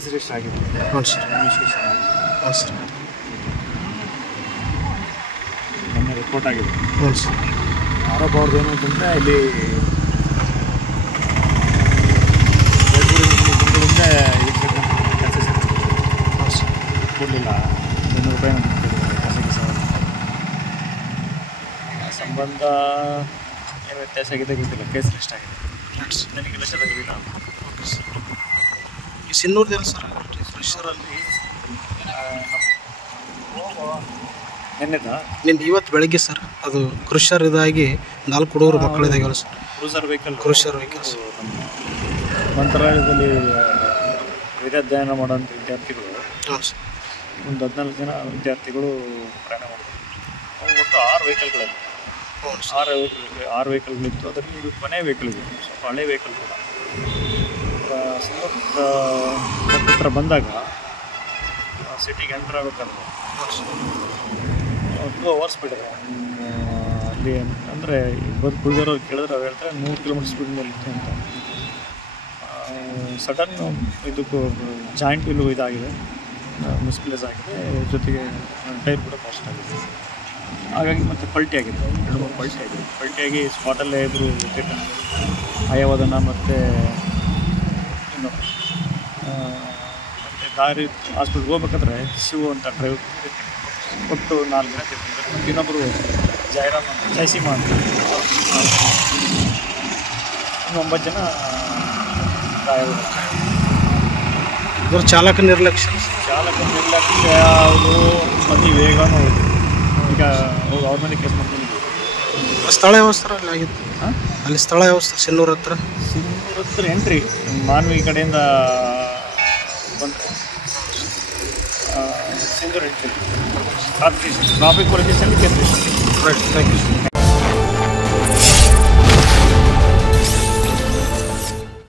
Registration ಆಗಿದೆ. ಹ್ಞೂ sir. ಹಾಂ ಸರ್. ಮೊನ್ನೆ ರಿಪೋರ್ಟ್ ಆಗಿದೆ. ಹ್ಞೂ ಸರ್. ಆರೋಪ ಅವ್ರದ್ದು ಏನು ಅಂತಂದರೆ ಇಲ್ಲಿ 2-3 ದಿನಗಳಿಂದ ಕೆಲಸ ಹಾಂ ಸರ್. ಕೊಡಲಿಲ್ಲ. 200 ರೂಪಾಯಿ ನಮ್ಗೆ ಕೆಲಸ ಸಂಬಂಧ ಏನು ವ್ಯತ್ಯಾಸ ಆಗಿದೆ ಗೊತ್ತಿಲ್ಲ. ಕೇಸ್ ರಿಜಿಸ್ಟರ್ ಆಗಿದೆ. ನನಗೆ ಲಕ್ಷ ತೆಗೆದಿಲ್ಲ. Okay sir. ಈ ಸಿನ್ನೂರ್ದೇನು ಸರ್ ಫ್ರೆಶರಲ್ಲಿ ನಿನ್ನೆ ಇವತ್ತು ಬೆಳಗ್ಗೆ ಸರ್ ಅದು ಕ್ರಷರ್ ಇದಾಗಿ 4 ಹುಡುಗರು ಮಕ್ಕಳಿದಾಗಲ್ಲ ಸರ್. ಕ್ರೂಸರ್ ವೆಹಿಕಲ್ಸ್ ಮಂತ್ರಾಲಯದಲ್ಲಿ ವೇದಾಧ್ಯಯನ ಮಾಡೋಂಥ ವಿದ್ಯಾರ್ಥಿಗಳು ಒಂದು 14 ಜನ ವಿದ್ಯಾರ್ಥಿಗಳು ಪ್ರಯಾಣ ಮಾಡ್ತಾರೆ. ಒಟ್ಟು 6 ವೆಹಿಕಲ್ಗಳಲ್ಲಿ 6 ವೆಹಿಕಲ್ಗಳಿತ್ತು. ಅದರಲ್ಲಿ ಇದು ಕೊನೆ ವೆಹಿಕಲ್ ಇದೆ, ಸ್ವಲ್ಪ ಹಳೆ ವೆಹಿಕಲ್ ಕೂಡ. ಹತ್ರ ಬಂದಾಗ ಸಿಟಿಗೆ ಎಂಟರ್ ಆಗಬೇಕಾದ್ರೆ 2 ಅವರ್ಸ್ ಸ್ಪೀಡ್ ಇದೆ ಅಲ್ಲಿ. ಅಂದರೆ ಕುಳಿದವ್ರು ಕೇಳಿದ್ರೆ ಅವ್ರು ಹೇಳ್ತಾರೆ 100 ಕಿಲೋಮೀಟರ್ ಸ್ಪೀಡ್ ಮೇಲೆ ಇತ್ತು ಅಂತ. ಸಡನ್ ಇದಕ್ಕೂ ಜಾಯಿಂಟ್ ವೀಲು ಇದಾಗಿದೆ, ಮಿಸ್ಪ್ಲೇಸ್ ಆಗಿದೆ, ಜೊತೆಗೆ ಟೈರ್ ಕೂಡ ಕಾಸ್ಟ್ ಆಗಿದೆ. ಹಾಗಾಗಿ ಮತ್ತು ಪಲ್ಟಿ ಆಗಿದೆ, 2-3 ಪಲ್ಟಿಯಾಗಿ ಸ್ಪಾಟಲ್ಲೇ ಇಬ್ಬರು ವಿಕೆಟ್ ಆಯವದನ ಮತ್ತು ದಾರಿ ಹಾಸ್ಪಿಟ್ಲ್ಗೆ ಹೋಗ್ಬೇಕಾದ್ರೆ ಶಿವು ಅಂತ ಡ್ರೈವರ್ ಒಟ್ಟು 4 ಜನ ತಿರ್ತಿದ್ದಾರೆ. ಮತ್ತು ಇನ್ನೊಬ್ಬರು ಜಯರಾಮ್ ಅಂತ ಜಯಸೀಮ ಅಂತ 9 ಜನ ಗಾಯಗಳು. ಚಾಲಕ ನಿರ್ಲಕ್ಷ್ಯ ಅವರು ಅತಿ ವೇಗನೂ ಹೋಯ್ತು. ಈಗ ಅವ್ರ ಮೇಲೆ ಕೇಸ್ ಮಾಡ್ಕೊಂಡಿದ್ದೀವಿ. ಸ್ಥಳ ಯಾವ ಸರ್ ಅಲ್ಲಿ ಆಗಿತ್ತು? ಅಲ್ಲಿ ಸ್ಥಳ ಯಾವ ಸರ್? ಸಿನ್ನೂರ ಹತ್ರ ಎಂಟ್ರಿ ಮಾನ್ವಿ ಕಡೆಯಿಂದ ಬಂದರೆ ಸಿಂಧೂರು entry traffic police station case. Right, thank you.